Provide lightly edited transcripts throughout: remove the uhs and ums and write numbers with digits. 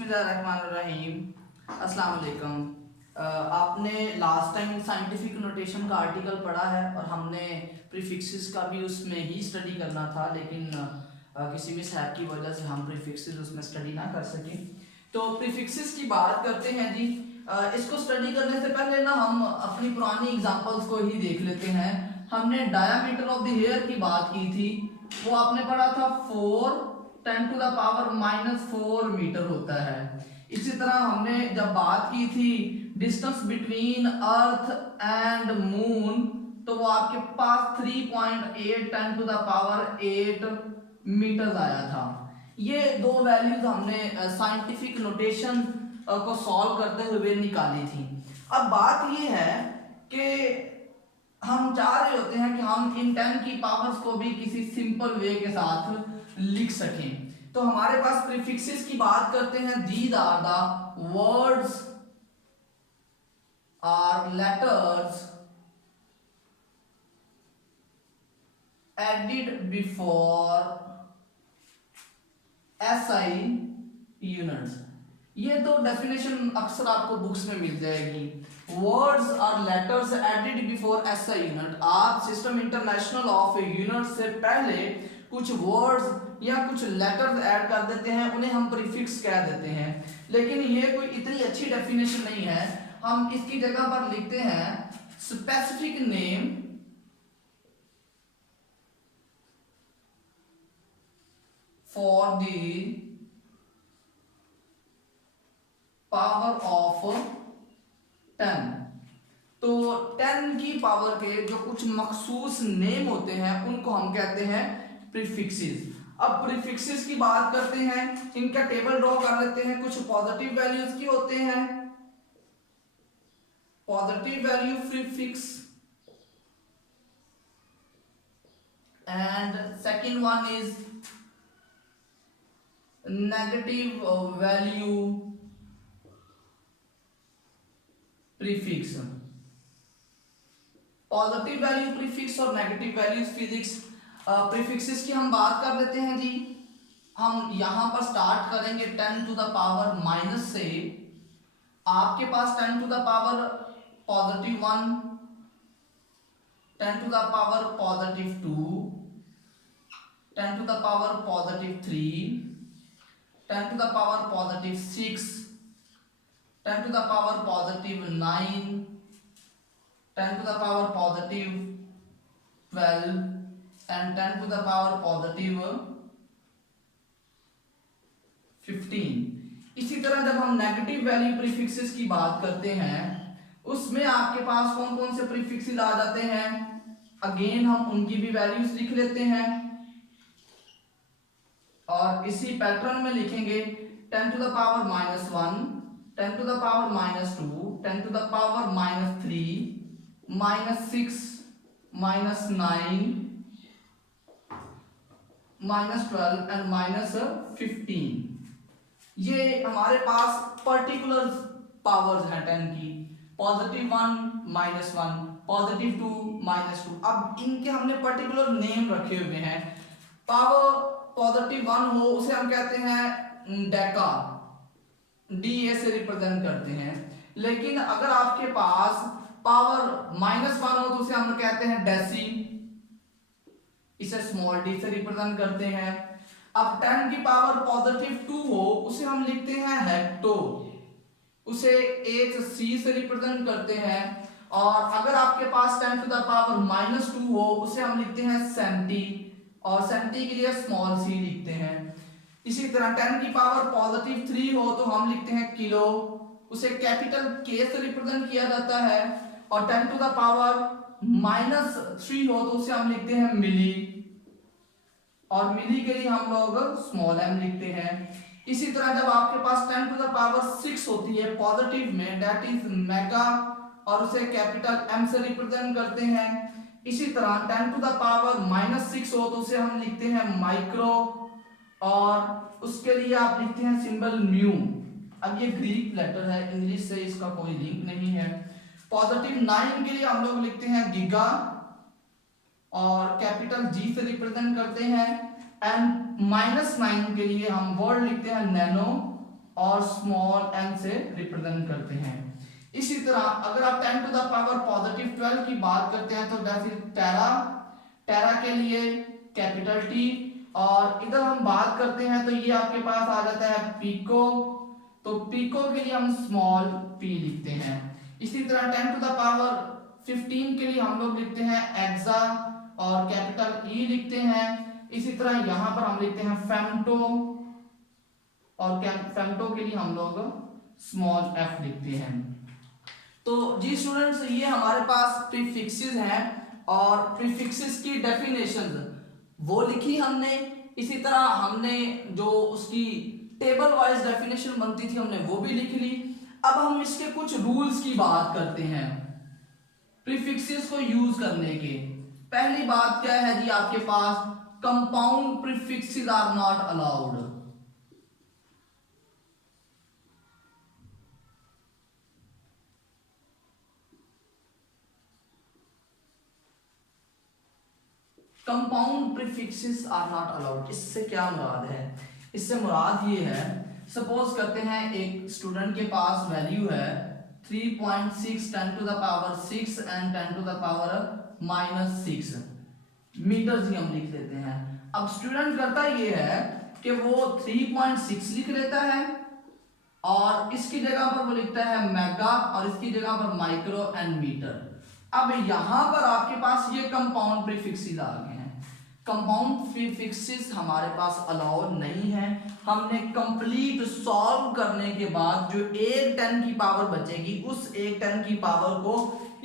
बिस्मिल्लाहिर्रहमानिर्रहीम। अस्सलाम वालेकुम। आपने लास्ट टाइम साइंटिफिक नोटेशन का आर्टिकल पढ़ा है और हमने प्रीफिक्सेस का भी उसमें ही स्टडी करना था, लेकिन किसी मिसहैप की वजह से हम प्रीफिक्सेस उसमें स्टडी ना कर सके। तो प्रीफिक्सेस की बात करते हैं जी। इसको स्टडी करने से पहले ना हम अपनी पुरानी एग्जांपल्स को ही देख लेते हैं। हमने डायमीटर ऑफ द हेयर की बात की थी, वो आपने पढ़ा था 4 10⁻⁻⁴ मीटर होता है। इसी तरह हमने जब बात की थी distance between earth and moon, तो वो आपके पास 3.8 10⁸ मीटर आया था। ये दो वैल्यूज हमने साइंटिफिक नोटेशन को सॉल्व करते हुए निकाली थी। अब बात ये है कि हम चाह रहे होते हैं कि हम इन 10 की पावर्स को भी किसी सिंपल वे के साथ लिख सकें। तो हमारे पास प्रीफिक्सेस की बात करते हैं। These are the words or letters added before SI units. ये तो डेफिनेशन अक्सर आपको बुक्स में मिल जाएगी। वर्ड्स और letters added before SI unit. आप सिस्टम इंटरनेशनल ऑफ यूनिट से पहले कुछ वर्ड्स या कुछ लेटर्स ऐड कर देते हैं, उन्हें हम प्रीफिक्स कह देते हैं। लेकिन ये कोई इतनी अच्छी डेफिनेशन नहीं है। हम इसकी जगह पर लिखते हैं specific name for the power of 10। तो 10 की पावर के जो कुछ मखसूस नेम होते हैं उनको हम कहते हैं प्रीफिक्सेस। अब प्रीफिक्सेस की बात करते हैं, इनका टेबल ड्रॉ कर लेते हैं। कुछ पॉजिटिव वैल्यूज की होते हैं, positive value prefix, and second one is negative value prefix. Positive value prefix और नेगेटिव वैल्यू फिजिक्स प्रीफिक्सेस की हम बात कर लेते हैं जी। हम यहां पर स्टार्ट करेंगे 10⁻⁻ से। आपके पास 10⁻⁻1, 10⁻⁻2, 10⁻⁻3, 10⁻⁻6, 10⁻⁻9, 10⁻⁻12 and 10⁻15। इसी तरह जब हम नेगेटिव वैल्यू प्रीफिक्सेस की बात करते हैं, उसमें आपके पास कौन कौन से प्रीफिक्सेस आ जाते हैं, अगेन हम उनकी भी वैल्यूज लिख लेते हैं और इसी पैटर्न में लिखेंगे 10⁻⁻1, 10⁻⁻2, 10⁻⁻3, -6, -9, -12 एंड -15। ये हमारे पास पर्टिकुलर पावर्स हैं 10 की। +1, -1, +2, -2। अब इनके हमने पर्टिकुलर नेम रखे हुए हैं। पावर +1 हो उसे हम कहते हैं डेका, DA से रिप्रेजेंट करते हैं। लेकिन अगर आपके पास पावर -1 हो तो उसे हम कहते हैं डेसी, इसे स्मॉल d से रिप्रेजेंट करते हैं। अब 10 की पावर +2 हो उसे हम लिखते हैं हेक्टो, उसे HC से रिप्रेजेंट करते हैं। और अगर आपके पास 10⁻⁻2 हो उसे हम लिखते हैं सेंटी, और सेंटी के लिए स्मॉल c लिखते हैं। इसी तरह 10 की पावर +3 हो तो हम लिखते हैं किलो, उसे कैपिटल K से रिप्रेजेंट किया जाता है। और 10⁻⁻3 हो तो उसे हम लिखते हैं मिली, और मिली के लिए हम लोग स्मॉल m लिखते हैं। इसी तरह जब आपके पास 10⁻6 होती है पॉजिटिव में, दैट इज मेगा, और उसे कैपिटल M से रिप्रेजेंट करते हैं। इसी तरह 10⁻⁻6 हो तो उसे हम लिखते हैं माइक्रो, और उसके लिए आप लिखते हैं सिंबल म्यू। अब ये ग्रीक लेटर है, इंग्लिश से इसका कोई लिंक नहीं है। +9 के लिए हम लोग लिखते हैं गीगा, और कैपिटल G से रिप्रेजेंट करते हैं। एंड -9 के लिए हम वर्ड लिखते हैं नैनो, और स्मॉल n से रिप्रेजेंट करते हैं। इसी तरह अगर आप 10 टू द पावर पॉजिटिव 12 की बात करते हैं तो दैट इज टेरा के लिए कैपिटल T, और इधर हम बात करते हैं तो ये आपके पास आ जाता है पिको, तो पिको के लिए हम स्मॉल p लिखते हैं। इसी तरह 10 टू द पावर 15 के लिए हम लोग लिखते हैं एक्सा और कैपिटल E लिखते हैं। इसी तरह यहाँ पर हम लिखते हैं फेम्टो, और फेम्टो के लिए हम लोग स्मॉल f लिखते हैं। तो जी स्टूडेंट्स, ये हमारे पास प्रीफिक्सेस हैं और प्रीफिक्सेस की डेफिनेशंस वो लिखी हमने। इसी तरह हमने जो उसकी टेबल वाइज डेफिनेशन बनती थी हमने वो भी लिख ली। अब हम इसके कुछ रूल्स की बात करते हैं प्रीफिक्सेस को यूज करने के। पहली बात क्या है जी, आपके पास compound prefixes are not allowed. Compound prefixes are not allowed. इससे क्या मुराद है? इससे मुराद ये है, सपोज करते हैं एक स्टूडेंट के पास वैल्यू है 3.6 10 to the power 6 and 10 to the power -6 metres ही हम लिख लेते हैं। अब स्टूडेंट करता ये है कि वो 3.6 लिख लेता है और इसकी जगह पर वो लिखता है मेगा और इसकी जगह पर माइक्रो एंड मीटर। अब यहां पर आपके पास ये कंपाउंड प्रीफिक्सेस आ गए हैं। कंपाउंड प्रीफिक्सेस हमारे पास अलाउ नहीं है। हमने कंप्लीट सॉल्व करने के बाद जो 1 10 की पावर बचेगी उस 1 10 की पावर को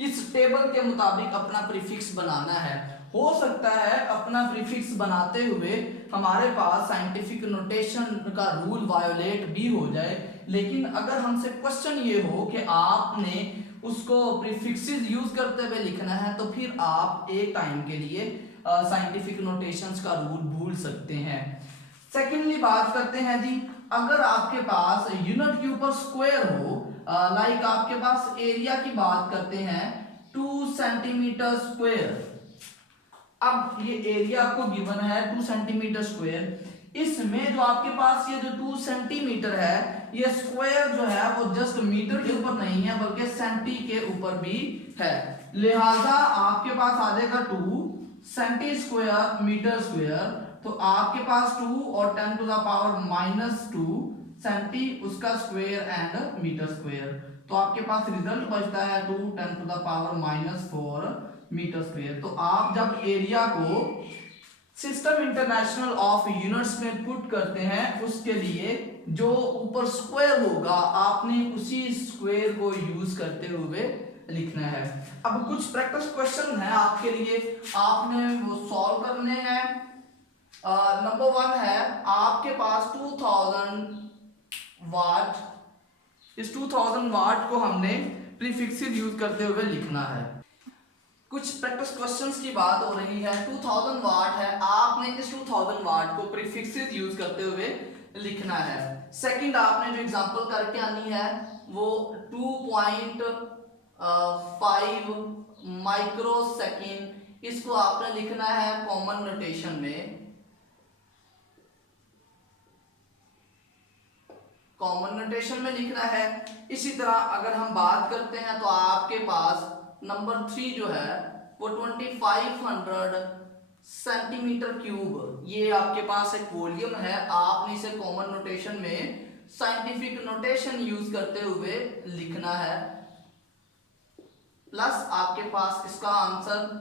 इस टेबल के मुताबिक अपना प्रीफिक्स बनाना है। हो सकता है अपना प्रीफिक्स बनाते हुए हमारे पास साइंटिफिक नोटेशन का रूल वायोलेट भी हो जाए, लेकिन अगर हमसे क्वेश्चन ये हो कि आपने उसको प्रीफिक्सेस यूज करते हुए लिखना है तो फिर आप एक टाइम के लिए साइंटिफिक नोटेशंस का रूल भूल सकते हैं। सेकेंडली बात करते हैं जी, अगर आपके पास यूनिट के ऊपर स्क्वायर हो, लाइक आपके पास एरिया की बात करते हैं 2 सेंटीमीटर स्क्वायर। अब ये एरिया आपको गिवन है 2 सेंटीमीटर स्क्वायर। इसमें जो आपके पास ये जो 2 सेंटीमीटर है, ये स्क्वायर जो है वो जस्ट मीटर के ऊपर नहीं है बल्कि सेंटी के ऊपर भी है। लिहाजा आपके पास आ जाएगा 2 सेंटी स्क्वायर मीटर स्क्वायर, तो आपके पास 2 और 10 टू द पावर -2 सेंटी उसका स्क्वायर एंड मीटर स्क्वायर, तो आपके पास रिजल्ट बचता है 2 10 to the power -4 metre square. तो आप जब एरिया को सिस्टम इंटरनेशनल ऑफ यूनिट्स में पुट करते हैं उसके लिए जो ऊपर स्क्वायर होगा आपने उसी स्क्वायर को यूज करते हुए लिखना है। अब कुछ प्रैक्टिस क्वेश्चन है आपके लिए, आपने वो सॉल्व करने हैं। नंबर 1 है, आपके पास 2000 वाट, इस 2000 वाट को हमने प्रीफिक्सेस यूज करते हुए लिखना है। कुछ प्रैक्टिस क्वेश्चंस की बात हो रही है, 2000 वाट है, आपने इस 2000 वाट को प्रीफिक्सेस यूज करते हुए लिखना है। सेकंड, आपने जो एग्जांपल करके आनी है वो 2.5 माइक्रो सेकेंड, इसको आपने लिखना है कॉमन नोटेशन में, कॉमन नोटेशन में लिखना है। इसी तरह अगर हम बात करते हैं तो आपके पास नंबर 3 जो है वो 2500 सेंटीमीटर क्यूब, ये आपके पास एक वॉल्यूम है, आपने इसे कॉमन नोटेशन में साइंटिफिक नोटेशन यूज करते हुए लिखना है। प्लस आपके पास इसका आंसर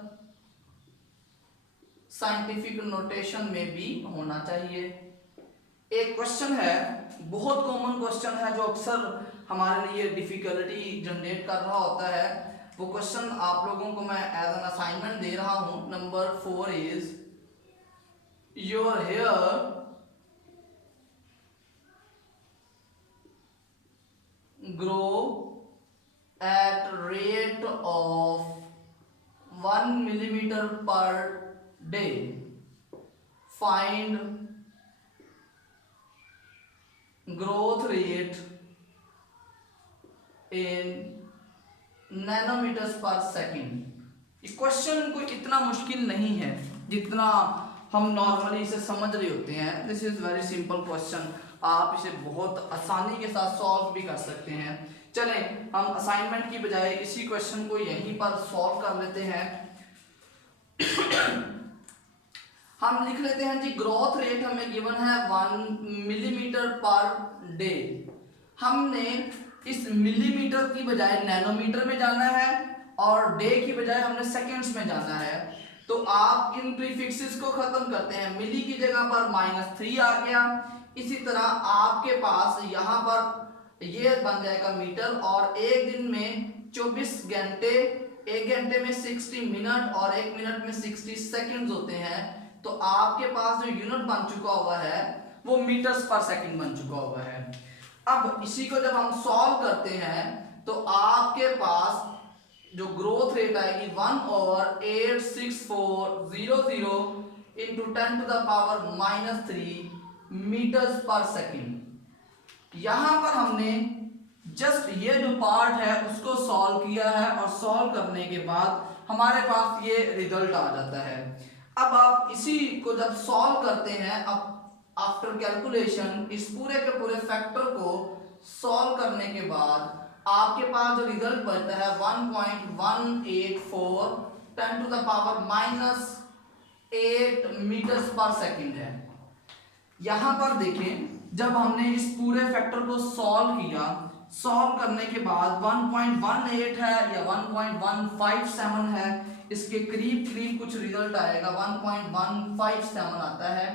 साइंटिफिक नोटेशन में भी होना चाहिए। एक क्वेश्चन है, बहुत कॉमन क्वेश्चन है जो अक्सर हमारे लिए डिफिकल्टी जनरेट कर रहा होता है, वो क्वेश्चन आप लोगों को मैं एज एन असाइनमेंट दे रहा हूं। Number 4 is your hair grow at rate of 1 millimetre per day, find growth rate in nanometres per second. Question कोई इतना मुश्किल नहीं है जितना हम नॉर्मली इसे समझ रहे होते हैं। This is very simple question. आप इसे बहुत आसानी के साथ सॉल्व भी कर सकते हैं। चलें हम असाइनमेंट की बजाय इसी क्वेश्चन को यहीं पर सॉल्व कर लेते हैं। हम लिख लेते हैं जी, ग्रोथ रेट हमें गिवन है 1 मिलीमीटर पर डे। हमने इस मिलीमीटर की बजाय नैनोमीटर में जाना है और डे की बजाय हमने सेकंड्स में जाना है। तो आप इन प्रीफिक्सेस को खत्म करते हैं, मिली की जगह पर -3 आ गया। इसी तरह आपके पास यहाँ पर ये बन जाएगा मीटर, और एक दिन में 24 घंटे, एक घंटे में 60 मिनट और एक मिनट में 60 सेकंड्स होते हैं। तो आपके पास जो यूनिट बन चुका हुआ है वो मीटर्स पर सेकंड बन चुका हुआ है। अब इसी को जब हम सॉल्व करते हैं तो आपके पास जो ग्रोथ रेट आएगी 1/86400 इंटू 10⁻³ मीटर्स पर सेकंड। यहां पर हमने जस्ट ये जो पार्ट है उसको सॉल्व किया है, और सॉल्व करने के बाद हमारे पास ये रिजल्ट आ जाता है। अब आप इसी को जब सॉल्व करते हैं, अब आफ्टर कैलकुलेशन इस पूरे के पूरे फैक्टर को सॉल्व करने के बाद आपके पास जो रिजल्ट बचता है 1.184 10⁻⁻8 मीटर्स पर सेकंड है। यहां पर देखें, जब हमने इस पूरे फैक्टर को सॉल्व किया, सॉल्व करने के बाद 1.18 है या 1.157 है, इसके करीब करीब कुछ रिजल्ट आएगा, 1.157 आता है।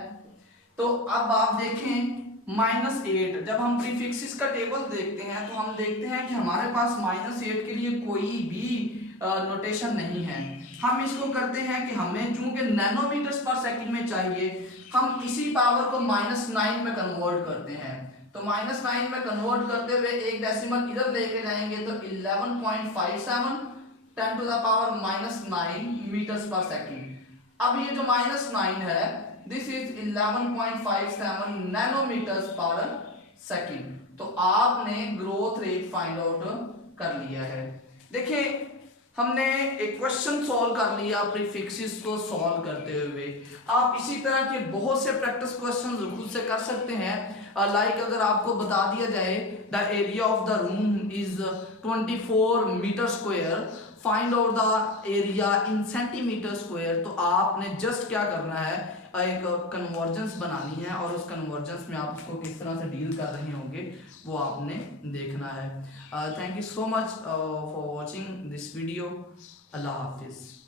तो अब आप देखें -8, जब हम प्रीफिक्सेस का टेबल देखते हैं तो हम देखते हैं कि हमारे पास -8 के लिए कोई भी नोटेशन नहीं है। हम इसको करते हैं कि हमें चूंकि नैनोमीटर्स पर सेकंड में चाहिए, हम इसी पावर को -9 में कन्वर्ट करते हैं। तो -9 में कन्वर्ट करते हुए एक डेसिमल इधर लेके जाएंगे तो 11.57 10⁻⁻9 मीटर्स पर सेकंड। अब ये जो -9 है, दिस इज 11.57 नैनोमीटर्स पर सेकंड। तो आपने ग्रोथ रेट फाइंड आउट कर लिया है। देखिए हमने एक क्वेश्चन सॉल्व कर लिया प्रीफिक्सेस को सॉल्व करते हुए। आप इसी तरह के बहुत से प्रैक्टिस क्वेश्चन खुद से कर सकते हैं। लाइक अगर आपको बता दिया जाए the area of the room is 24 metre square, find out the area in centimetre square, तो आपने जस्ट क्या करना है, एक कन्वर्जेंस बनानी है, और उस कन्वर्जेंस में आप उसको किस तरह से डील कर रहे होंगे वो आपने देखना है। Thank you so much for watching this video. अल्लाह हाफिज़।